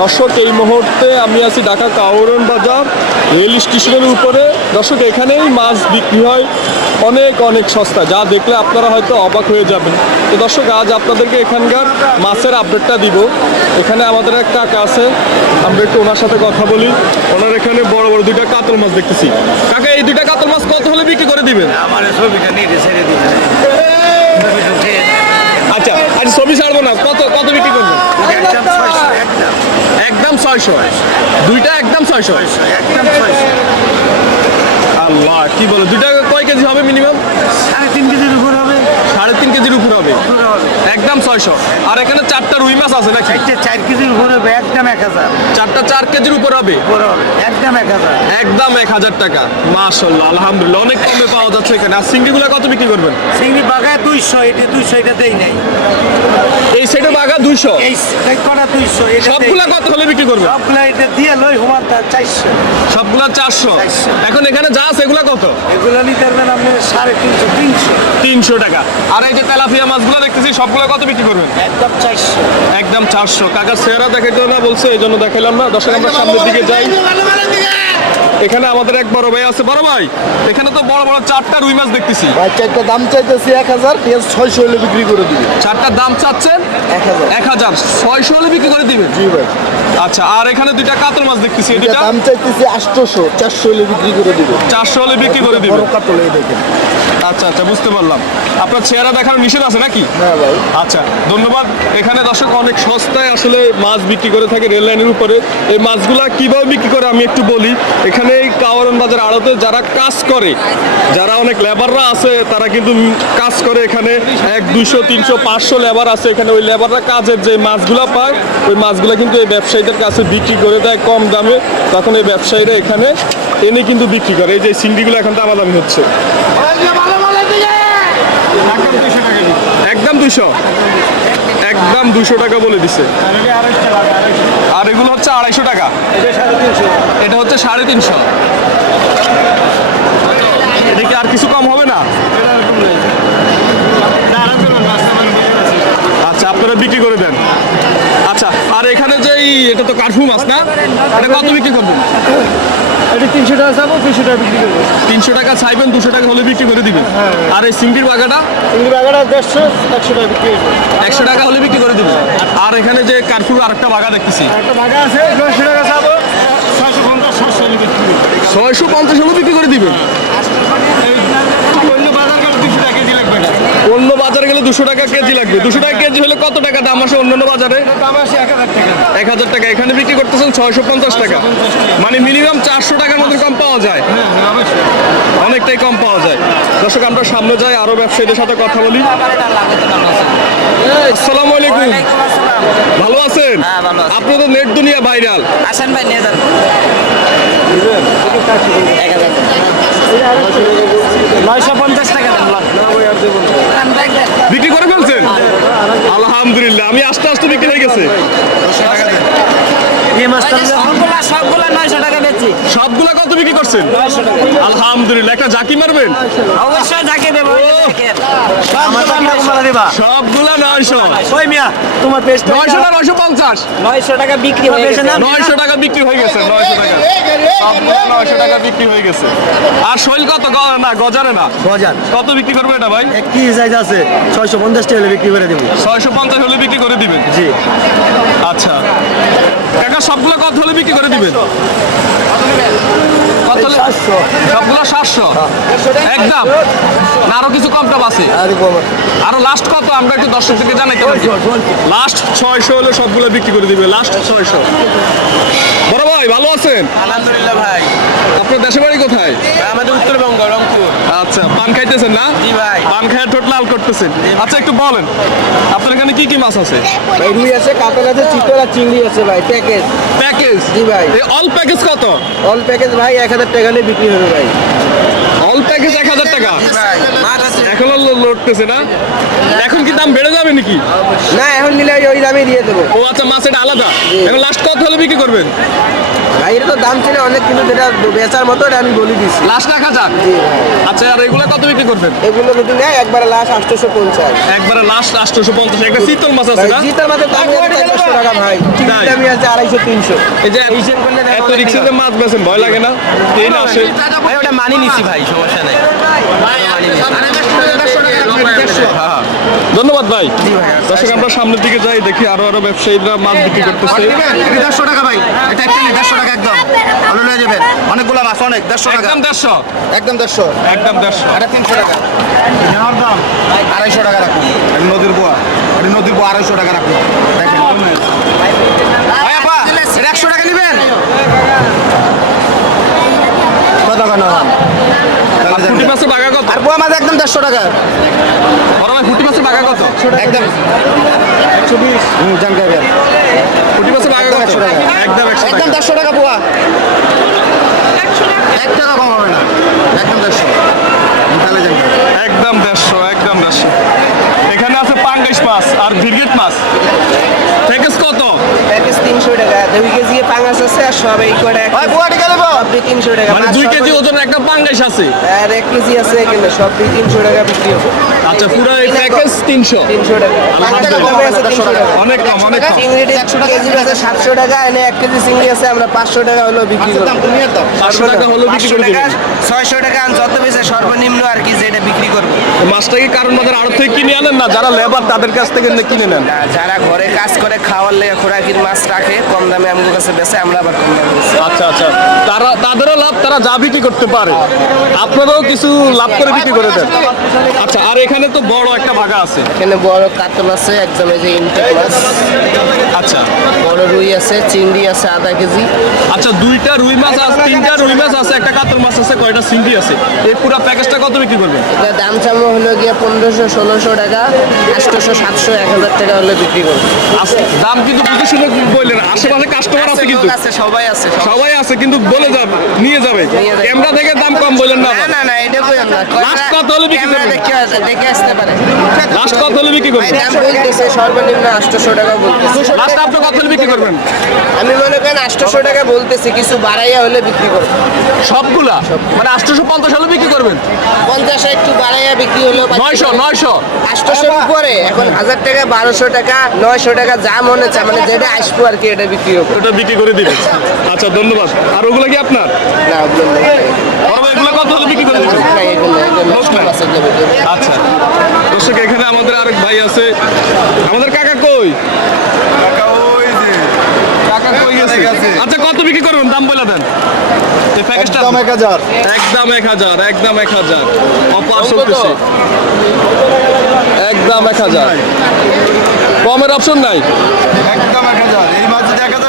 দর্শক, এই মুহূর্তে আমি আছি ঢাকা কাউরন বাজার, রেল স্টেশনের উপরে। দর্শক, এখানেই মাছ বিক্রি হয় অনেক অনেক সস্তা যা দেখলে আপনারা হয়তো অবাক হয়ে যাবেন। তো দর্শক, আজ আপনাদেরকে এখানকার মাছের আপডেটটা দিব। এখানে আমাদের এক কাকা আছে, আমরা একটু ওনার সাথে কথা বলি। ওনার এখানে বড় বড় দুইটা কাতল মাছ দেখতেছি। কাকা, এই দুইটা কাতল মাছ কত হলে বিক্রি করে দিবেন? আমার ছবিটা নিয়ে ছেড়ে দিবে আচ্ছা আচ্ছা ছবি ছাড়বো না। কত কত বিক্রি করবেন? একদম ছয়শো। দুইটা একদম ছয়শো। একদম ছয়শো আল্লাহ কি বলো? দুইটা কয় কেজি হবে মিনিমাম সাড়ে তিন কেজির উপর হবে। সাড়ে তিন কেজির উপর হবে। একদম ছয়শো। আর এখানে চারটা রুই মাছ আছে নাকি? চার কেজির উপর হবে একদম এক হাজার। চারটা চার কেজির উপর হবে? একদম এক হাজার। একদম এক হাজার টাকা। মাশাল্লাহ আলহামদুলিল্লাহ অনেক কমে পাওয়া যাচ্ছে এখানে। আর সিঙ্গিগুলো কত বিক্রি করবেন? চিংড়ি বাগায় দুইশো এটা দুইশো এটা দেই নাই। এই সেটা বাঘা দুইশো? এই কটা দুইশো সবগুলা কত হলে বিক্রি করবেন? সবগুলা এটা দিয়ে লই হুমান চারশো। সবগুলা চারশো। এখন এখানে যা আছে এগুলা কত? এগুলো নিতে পারবেন আপনি সাড়ে তিনশো তিনশো। তিনশো টাকা। আর এই যে তেলাপিয়া মাছগুলো দেখতেছি সবগুলো কত বিক্রি করবেন? একদম চারশো। একদম চারশো। কাকার চেহারা দেখাইতে না বলছে এই জন্য দেখাইলাম না। দর্শক আমরা সামনের দিকে যাই। এখানে আমাদের এক বড় ভাই আছে। বড় ভাই এখানে তো বড় বড় চারটা রুই মাছ দেখতেছি। ভাই চারটা দাম চাইতেছি এক হাজার পেঁয়াজ ছয়শো হলে বিক্রি করে দিবি। চারটার দাম চাচ্ছেন? এক হাজার। এক হাজার। ছয়শো হলে বিক্রি করে দিবেন? জি ভাই। আচ্ছা আর এখানে দুইটা কাতল মাছ দেখতেছি। দুইটা দাম চাইতেছি আটশোশো চারশো হলে বিক্রি করে দিবে। চারশো হলে বিক্রি করে দিবেন। কাতল এই দেখেন। আচ্ছা আচ্ছা বুঝতে পারলাম। আপনার চেহারা দেখার নিষেধ আছে নাকি? হ্যাঁ আচ্ছা ধন্যবাদ। এখানে দর্শক অনেক সস্তায় আসলে মাছ বিক্রি করে থাকে রেল লাইনের উপরে। এই মাছগুলা কীভাবে বিক্রি করে আমি একটু বলি। এখানে এই কাওয়ারন বাজার আড়তে যারা কাজ করে যারা অনেক লেবাররা আছে তারা কিন্তু কাজ করে এখানে। এক দুইশো তিনশো পাঁচশো লেবার আছে এখানে। ওই লেবাররা কাজের যে মাছগুলা পায় ওই মাছগুলা কিন্তু এই ব্যবসায়ীদের কাছে বিক্রি করে দেয় কম দামে। তখন এই ব্যবসায়ীরা এখানে এনে কিন্তু বিক্রি করে। এই যে সিন্ডিগুলো এখন দামাদামি হচ্ছে। একদম দুশো একদম দুশো টাকা বলে দিছে। আর এগুলো হচ্ছে আড়াইশো টাকা। এটা হচ্ছে সাড়ে তিনশো। এটা কি আর কিছু কম হবে না? আচ্ছা আপনারা বিক্রি করে দেন। আচ্ছা আর এখানে যে এটা তো কার্ফু মাছ না? এটা কত বিক্রি করবেন? এটা তিনশো টাকা যাব তিনশো টাকা বিক্রি করব। তিনশো টাকা চাইবেন দুশো টাকা হলে বিক্রি করে দিবেন। আর এই সিঙ্গির বাগাটা? সিঙ্গির বাগাটা দেড়শো একশো টাকা বিক্রি একশো টাকা হলে বিক্রি করে দিবেন। আর এখানে যে কারফুর আর একটা বাগা দেখতেছি। একটা বাগা আছে দেড়শো টাকা যাব ছয়শো পঞ্চাশ ছয়শো পঞ্চাশ হলে বিক্রি করে দিবেন অন্য বাজার গেলে দুশো টাকা কেজি লাগবে না গেলে দুশো টাকা কেজি লাগবে। দুশো টাকা কেজি হলে কত টাকা দাম আসে অন্যান্য বাজারে? এক হাজার টাকা। এখানে বিক্রি করতেছেন ছয়শো পঞ্চাশ টাকা। মানে মিনিমাম চারশো টাকার মধ্যে কম পাওয়া যায়। অনেকটাই কম পাওয়া যায়। দর্শক আমরা সামনে যাই আরও ব্যবসায়ীদের সাথে কথা বলি। আসসালামু আলাইকুম। ভালো আছেন? হ্যাঁ। আপনি তো নেট দুনিয়া ভাইরাল। আসেন ভাই নিয়ে যান। নয়শো পঞ্চাশ টাকা দাম বিক্রি করে ফেলছেন? আলহামদুলিল্লাহ আমি আস্তে আস্তে বিক্রি হয়ে গেছে। সবগুলা সবগুলা নয়শো টাকা বেচি সবগুলা কত বিক্রি করছেন? আলহামদুলিল্লাহ একটা জাকি মারবেন? অবশ্যই দেবো সবগুলা নয়শো। ওই মিয়া তোমার নয়শো না নয়শো পঞ্চাশ? নয়শো টাকা বিক্রি হয়ে গেছে। না? নয়শো টাকা বিক্রি হয়ে টাকা নয়শো টাকা বিক্রি হয়ে গেছে। আর শৈল কত? গ- না গজারে না? বাজার কত বিক্রি করবে এটা ভাই? কি সাইজ আছে ছয়শো পঞ্চাশ টাকা হলে বিক্রি করে দেবো। ছয়শো পঞ্চাশ হলে বিক্রি করে দিবেন? জি। আচ্ছা। কাকা সবগুলো কত হলে বিক্রি করে দিবেন? কত হলে সাতশো। সবগুলো সাতশো? একদম? না আরও কিছু কম টম আছে? আর লাস্ট কত? আমরা একটু দর্শকদেরকে জানাইতে পারি। লাস্ট ছয়শো হলে সবগুলো বিক্রি করে দিবে। লাস্ট ছয়শো। বড় ভাই ভালো আছেন? আলহামদুলিল্লাহ ভাই। আপনার দেশের বাড়ি কোথায়? আমাদের উত্তরবঙ্গ রংপুর। আচ্ছা পান খাইতেছেন না? জি ভাই। পান খায় ঠোঁট লাল করতেছেন। আচ্ছা একটু বলেন আপনার এখানে কি কি মাছ আছে? ভাই রুই আছে কাতল আছে চিতল আর চিংড়ি আছে ভাই প্যাকেজ। প্যাকেজ? জি ভাই। এই অল প্যাকেজ কত? অল প্যাকেজ ভাই এক হাজার টাকা হলে বিক্রি হবে ভাই। অল প্যাকেজ এক হাজার টাকা? এখনও লড়তেছে না? এখন কি দাম বেড়ে যাবে নাকি? না এখন নিলে ওই- ওই দামে দিয়ে দেবো। ও আচ্ছা মাছ এটা আলাদা এখন লাস্ট কত হলে বিক্রি করবেন? ভাই তো দাম ছিল অনেক কিন্তু যেটা বেচার মতো এটা আমি বলে দিচ্ছি লাস্ট এক হাজার আচ্ছা আর এগুলো কত বিক্রি করবেন? এগুলো যদি নেয় একবার লাস্ট আটশোশো পঞ্চাশ। একবারে লাস্ট আটশোশো পঞ্চাশ। একটা শীতল মাছ আছে না? জিতার মাঝে দাম চারশো টাকা ভাই। দামি আছে আড়াইশো তিনশো। এই যে এত রিক্সাতে মাছ বেছেন ভয় লাগে না? ট্রেন আসে। ভাই ওটা মানি নিছি ভাই সমস্যা নাই। ধন্যবাদ ভাই। দর্শক আমরা সামনের দিকে যাই দেখি আরও আরও ব্যবসায়ীরা মাছ বিক্রি করতেছে। দেড়শো টাকা ভাই। এটা একটা দেড়শো টাকা একদম। ভালো নিয়ে যাবেন। অনেকগুলো মাছ অনেক দেড়শো টাকা। একদম দেড়শো। একদম দেড়শো। একদম দেড়শো। এটা তিনশো টাকা। নেওয়ার দাম? আড়াইশো টাকা রাখুন। নদীর বোয়া। নদীর বোয়া আড়াইশো টাকা রাখুন। দেখেন একশো টাকা নেবেন? কত টাকা নেওয়া? আর বোয়া মাছ একদম দেড়শো টাকা। বড় ভাই ফুটি মাছের বাগা কত? একদম। একশো বিশ হুম জানকার ফুটি মাছের কত? একশো টাকা। একদম একশো একদম দেড়শো টাকা পোয়া এক টাকা কম হবে না। একদম দেড়শো। তাহলে জানকার একদম দেড়শো একদম দেড়শো। এখানে আছে পাঙ্গাস মাছ আর ভিরগেট মাছ। প্যাকেজ কত? প্যাকেজ তিনশো টাকা। দুই কেজি পাঙাশ আছে আর সব এই করে সবই তিনশো টাকা মানে দুই কেজি ওজনের একটা পাঙ্গাস আছে? আর এক কেজি আছে কিন্তু সবই তিনশো টাকা বিক্রি হবে। আচ্ছা পুরো এই প্যাকেজ তিনশো? তিনশো টাকা। আলহামদুলিল্লাহ। কমে আছে তিনশো টাকা। অনেক কম অনেক কম। চিংড়িটি একশো টাকা কেজি আছে। সাতশো টাকা এনে এক কেজি চিংড়ি আছে আমরা পাঁচশো টাকা হলো বিক্রি করি দাম তুমি আর দাও পাঁচশো টাকা হলো বিক্রি করে ছয়শো টাকা যত বেশি সর্বনিম্ন আর কি যেটা বিক্রি করব। মাছটা কি কারণ আড়ত থেকে কিনে আনেন না? যারা লেবার তাদের কাছ থেকে নে- কিনে নেন? যারা ঘরে কাজ করে খাওয়ার লেগে খোরাকির মাছ রাখে কম দামে আমাদের কাছে বেচে আমরা আবার কম দামে আচ্ছা আচ্ছা তারা তাদেরও লাভ তারা যা বিক্রি করতে পারে আপনারাও কিছু লাভ করে বিক্রি করে দেন। আচ্ছা আর এখানে তো বড় একটা ভাগা আছে। এখানে বড় কাতল আছে একদম এই যে ইনটেক মাছ। আচ্ছা। বড় রুই আছে চিংড়ি আছে আধা কেজি। আচ্ছা দুইটা রুই মাছ আছে তিনটা রুই মাছ আছে একটা কাতল মাছ আছে কয়টা চিংড়ি আছে? এই পুরো প্যাকেজটা কত বিক্রি করবেন? এটা দাম চামো হলো গিয়ে পনেরোশো ষোলোশো টাকা আটশোশো সাতশো এক হাজার টাকা হলে বিক্রি করব। দাম কিন্তু বুঝে শুনে বললেন আশেপাশে কাস্টমার আছে কিন্তু। আছে সবাই আছে। সবাই আছে কিন্তু বলে যাবে নিয়ে যাবে। ক্যামেরা থেকে দাম কম বললেন না না না এটা Last কত হলে বিক্রি করবেন? দেখে দেখে আসতে পারে লাস্ট কত হলে বিক্রি করবেন? দাম বলতেছে সর্বনিম্ন আটশোশো টাকা বলতেছে। লাস্ট আপনি কত হলে বিক্রি করবেন? আমি মনে করেন আটশোশো টাকা বলতেছি কিছু বাড়াইয়া হলে বিক্রি করব। সবগুলা? মানে আটশোশো পঞ্চাশ হলে বিক্রি করবেন? পঞ্চাশ একটু বাড়াইয়া বিক্রি হলো নয়শো নয়শো। আটশোশোর উপরে এখন হাজার টাকা বারোশো টাকা নয়শো টাকা যা মনে চায় মানে যেটা আসব আর কি এটা বিক্রি হবে। ওটা বিক্রি করে দিবেন। আচ্ছা ধন্যবাদ। আর ওগুলো কি আপনার? না আচ্ছা। দর্শক এখানে আমাদের আরেক ভাই আছে। আমাদের কাকা কই? কাকা কই গেছে? আচ্ছা কত বিক্রি করবেন? দাম বলে দেন। একদম এক হাজার। একদম এক হাজার একদম এক হাজার। অপার একদম এক হাজার। কমের অপশন নাই। একদম এক হাজার। এই যদি এক হাজার